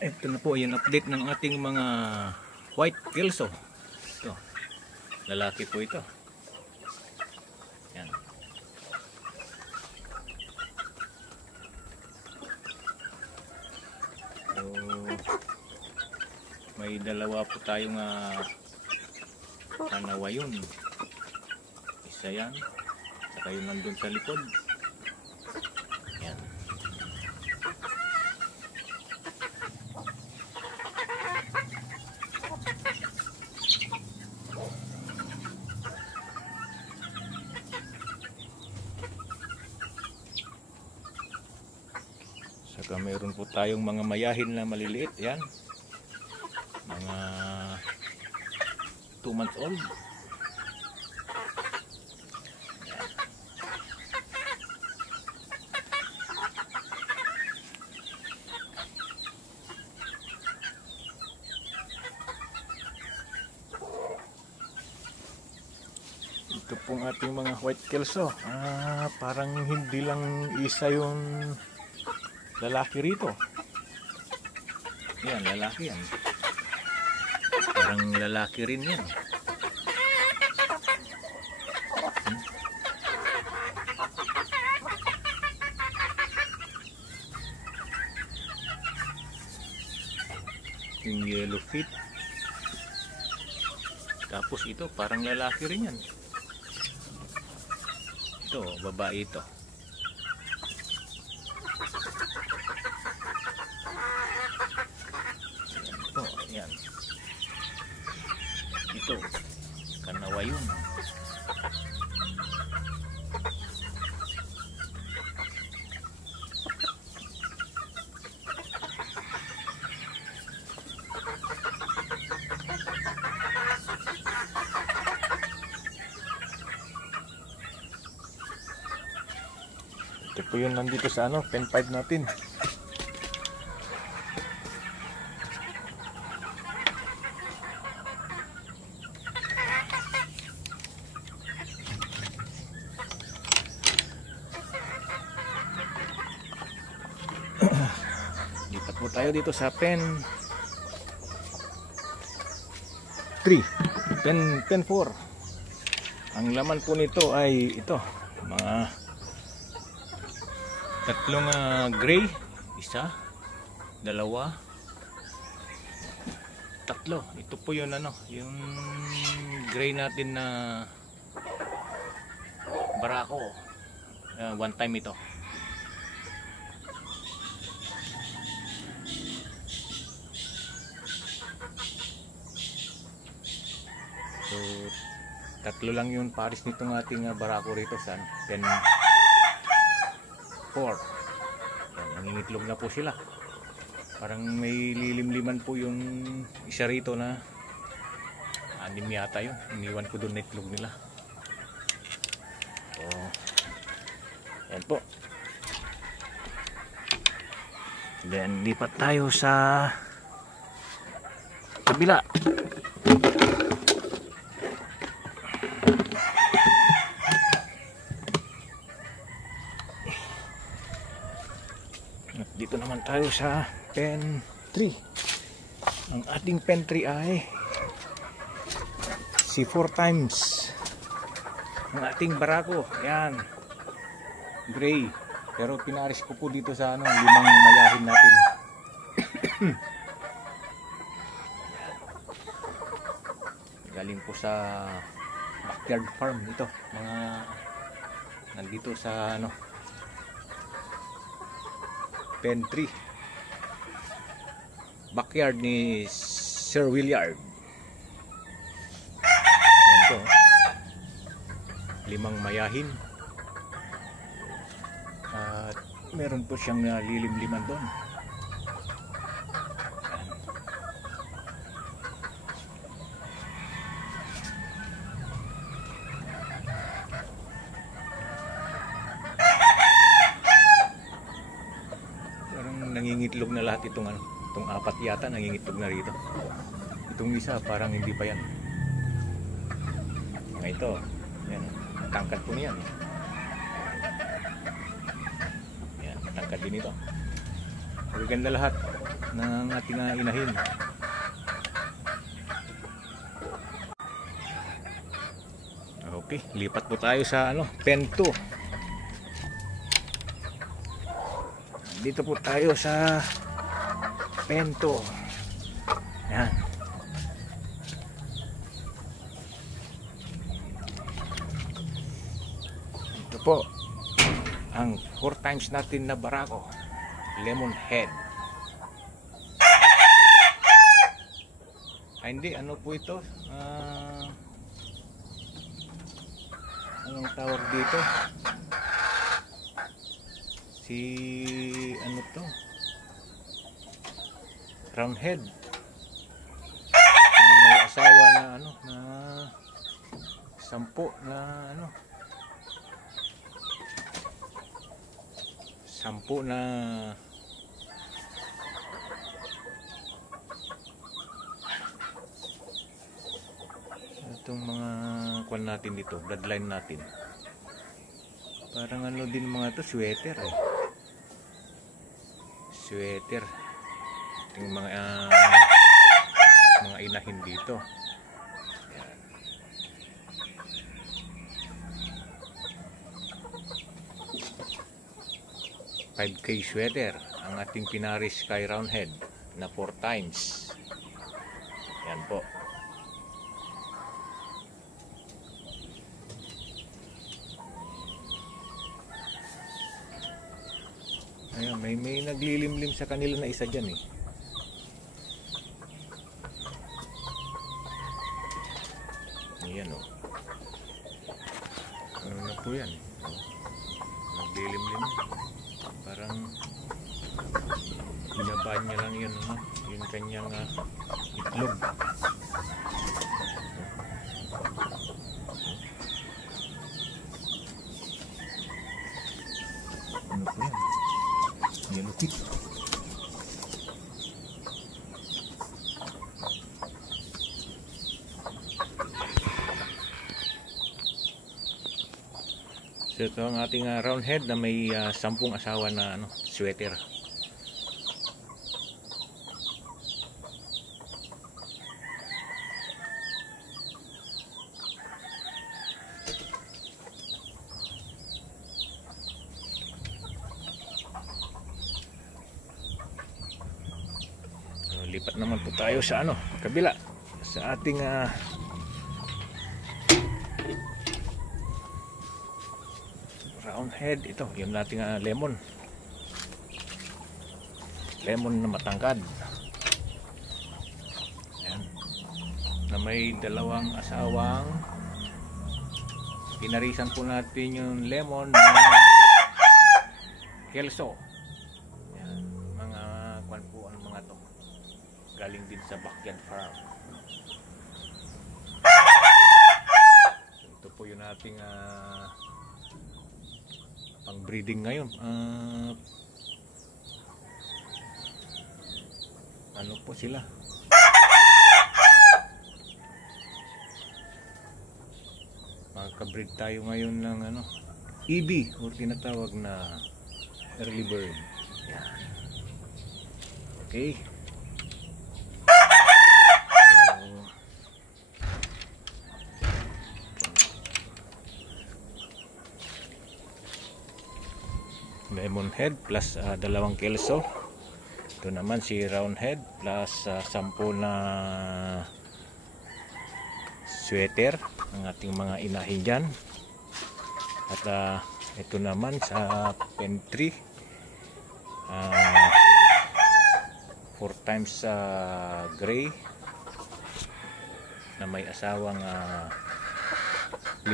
Ito na po yung update ng ating mga white kelso. Ito, lalaki po ito. Yan. So, may dalawa po tayong kanawayon. Isa yan, saka yun nandun sa likod. Yan. Saka mayroon po tayong mga mayahin na maliliit. Yan, mga 2 months old. Ito pong ating mga white kelso. Parang hindi lang isa yung lalaki rito. Yan, lalaki yan. Parang lalaki rin yan. Yung yellow feet. Tapos ito, parang lalaki rin yan. Ito, babae ito. Ito, yan. Ito, kanawayon. Ito po yun nandito sa pen 5 natin. Lipat po tayo dito sa pen 3, pen 4. Ang laman po nito ay ito, mga tatlong gray, isa, dalawa, tatlo. Ito po yun yung gray natin na barako. One time ito. So, tatlo lang yung pares nitong ating barako rito sa pen 4. Nangingitlog na po sila. Parang may lilimliman po yung isa rito na 6 yata yun. Iniwan ko doon na itlog nila. So, yan po. Then lipat tayo sa kabila. Dito naman tayo sa pen 3. Ang ating pen 3 ay si 4 times ang ating barako. Yan, gray. Pero pinaris ko po dito sa 5 mayahin natin. Galing po sa backyard farm ito. Mga nandito sa pen 3, backyard ni Sir Williard. Yan po, 5 mayahin at meron po siyang lilimliman doon. Nangingitlog na lahat itong 4 yata, nangingitlog na rito. Itong isa parang hindi pa yan. Mga ito, yan, tangkad po niyan. Yan, matangkad din ito. Magaganda lahat. ng ating inahin. Okay, lipat po tayo sa pen 2. Dito po tayo sa pen 2. Yan. Ito po ang 4 times natin na barako, lemon head. Hindi, ano po ito? Anong tawag dito? Ano to? Round head. May asawa na na 10 na 10 na itong mga kwan natin dito, bloodline natin. Parang din mga to, sweater sweater. Yung mga inahin dito. Yan. 5K sweater ang ating Pinaris Sky Roundhead na 4 times. Yan po. Ayan, may naglilimlim sa kanila na isa dyan eh. Ayan o. Ano na po yan? Naglilimlim. Parang binabaan niya lang yun, yung kanyang itlog. Ano po yan? Yellow tip. So ito ang ating round head na may 10 asawa na sweater. Lipat naman po tayo sa kabila sa ating round head. Ito yung nating lemon na matangkad. Ayan. Na may 2 asawang. Pinarisan po natin yung lemon na kelso. Ayan. Mga kwan po mga to, galing din sa backyard farm. So, ito po yung ating pang breeding ngayon. Ano po sila? Magka-breed tayo ngayon ng EB o tinatawag na early bird. Yan. Okay. Lemon head plus 2 kelso. Ito naman si round head plus 10 na sweater ang ating mga inahin dyan. At ito naman sa pen 3 4 times gray na may asawang 5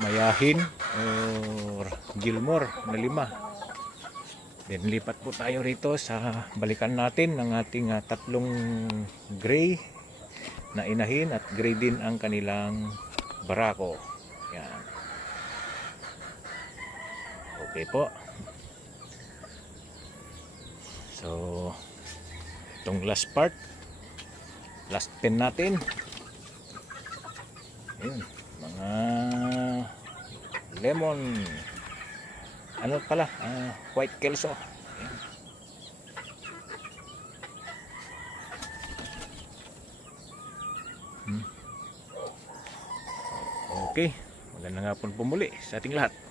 mayahin or Gilmore na 5. Then lipat po tayo rito sa balikan natin ng ating 3 gray na inahin at gray din ang kanilang barako. Yan. Okay po. So itong last part, last pen natin. Ayun, mga lemon white kelso. Ayan. Okay, magandang hapon po muli sa ating lahat.